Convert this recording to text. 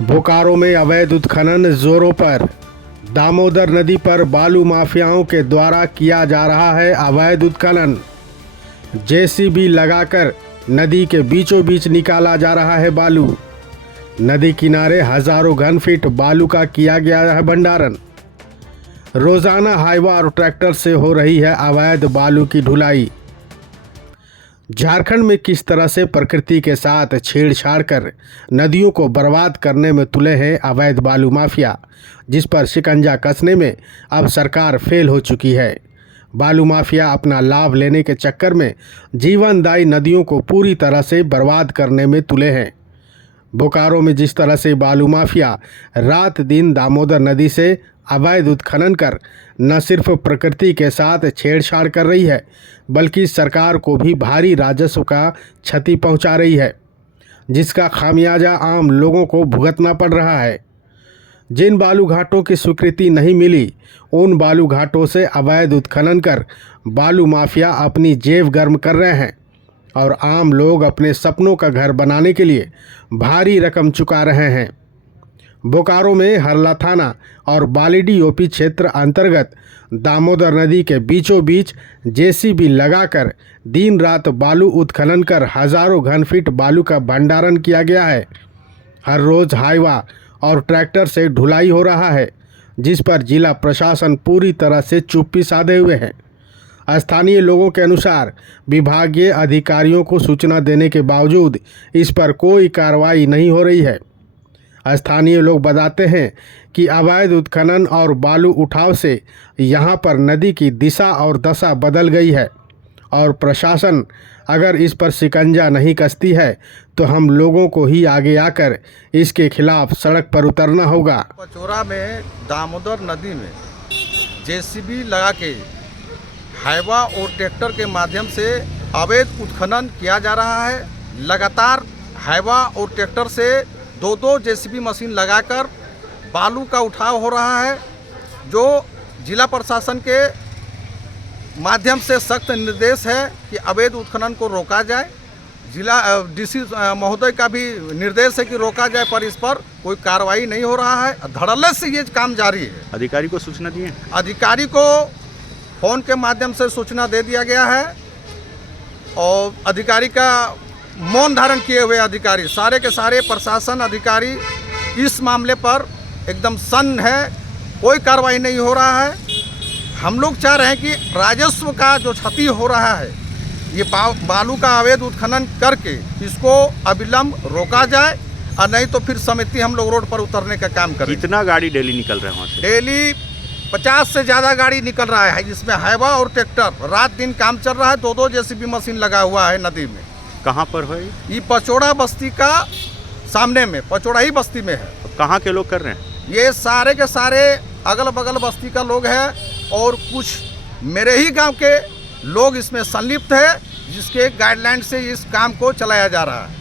बोकारो में अवैध उत्खनन जोरों पर। दामोदर नदी पर बालू माफियाओं के द्वारा किया जा रहा है अवैध उत्खनन। जेसीबी लगाकर नदी के बीचों बीच निकाला जा रहा है बालू। नदी किनारे हजारों घन फीट बालू का किया गया है भंडारण। रोजाना हाईवा और ट्रैक्टर से हो रही है अवैध बालू की ढुलाई। झारखंड में किस तरह से प्रकृति के साथ छेड़छाड़ कर नदियों को बर्बाद करने में तुले हैं अवैध बालू माफिया, जिस पर शिकंजा कसने में अब सरकार फेल हो चुकी है। बालू माफिया अपना लाभ लेने के चक्कर में जीवनदायी नदियों को पूरी तरह से बर्बाद करने में तुले हैं। बोकारो में जिस तरह से बालू माफिया रात दिन दामोदर नदी से अवैध उत्खनन कर न सिर्फ प्रकृति के साथ छेड़छाड़ कर रही है, बल्कि सरकार को भी भारी राजस्व का क्षति पहुंचा रही है, जिसका खामियाजा आम लोगों को भुगतना पड़ रहा है। जिन बालू घाटों की स्वीकृति नहीं मिली, उन बालू घाटों से अवैध उत्खनन कर बालू माफिया अपनी जेब गर्म कर रहे हैं और आम लोग अपने सपनों का घर बनाने के लिए भारी रकम चुका रहे हैं। बोकारो में हरला थाना और बालीडी ओपी क्षेत्र अंतर्गत दामोदर नदी के बीचों बीच जेसीबी लगाकर दिन रात बालू उत्खनन कर हजारों घन फीट बालू का भंडारण किया गया है। हर रोज हाईवा और ट्रैक्टर से ढुलाई हो रहा है, जिस पर जिला प्रशासन पूरी तरह से चुप्पी साधे हुए है। स्थानीय लोगों के अनुसार विभागीय अधिकारियों को सूचना देने के बावजूद इस पर कोई कार्रवाई नहीं हो रही है। स्थानीय लोग बताते हैं कि अवैध उत्खनन और बालू उठाव से यहां पर नदी की दिशा और दशा बदल गई है और प्रशासन अगर इस पर शिकंजा नहीं कसती है तो हम लोगों को ही आगे आकर इसके खिलाफ सड़क पर उतरना होगा। पचोरा में दामोदर नदी में जेसीबी लगा के हाईवा और ट्रैक्टर के माध्यम से अवैध उत्खनन किया जा रहा है। लगातार हाईवा और ट्रैक्टर से दो जेसीबी मशीन लगाकर बालू का उठाव हो रहा है, जो जिला प्रशासन के माध्यम से सख्त निर्देश है कि अवैध उत्खनन को रोका जाए। जिला डीसी महोदय का भी निर्देश है कि रोका जाए, पर इस पर कोई कार्रवाई नहीं हो रहा है। धड़ल्ले से ये काम जारी है। अधिकारी को सूचना दी है? अधिकारी को फ़ोन के माध्यम से सूचना दे दिया गया है और अधिकारी का मौन धारण किए हुए अधिकारी, सारे के सारे प्रशासन अधिकारी इस मामले पर एकदम सन्न है। कोई कार्रवाई नहीं हो रहा है। हम लोग चाह रहे हैं कि राजस्व का जो क्षति हो रहा है, ये बालू का अवैध उत्खनन करके इसको अविलंब रोका जाए, और नहीं तो फिर समिति हम लोग रोड पर उतरने का काम करें। कितना गाड़ी डेली निकल रहा है वहाँ से? डेली 50 से ज़्यादा गाड़ी निकल रहा है, जिसमें हाईवा और ट्रैक्टर रात दिन काम चल रहा है। दो जेसीबी मशीन लगा हुआ है नदी में। कहाँ पर है ये? पचोड़ा बस्ती का सामने में, पचोड़ा ही बस्ती में है। कहाँ के लोग कर रहे हैं? ये सारे के सारे अगल बगल बस्ती का लोग हैं और कुछ मेरे ही गांव के लोग इसमें संलिप्त है, जिसके गाइडलाइन से इस काम को चलाया जा रहा है।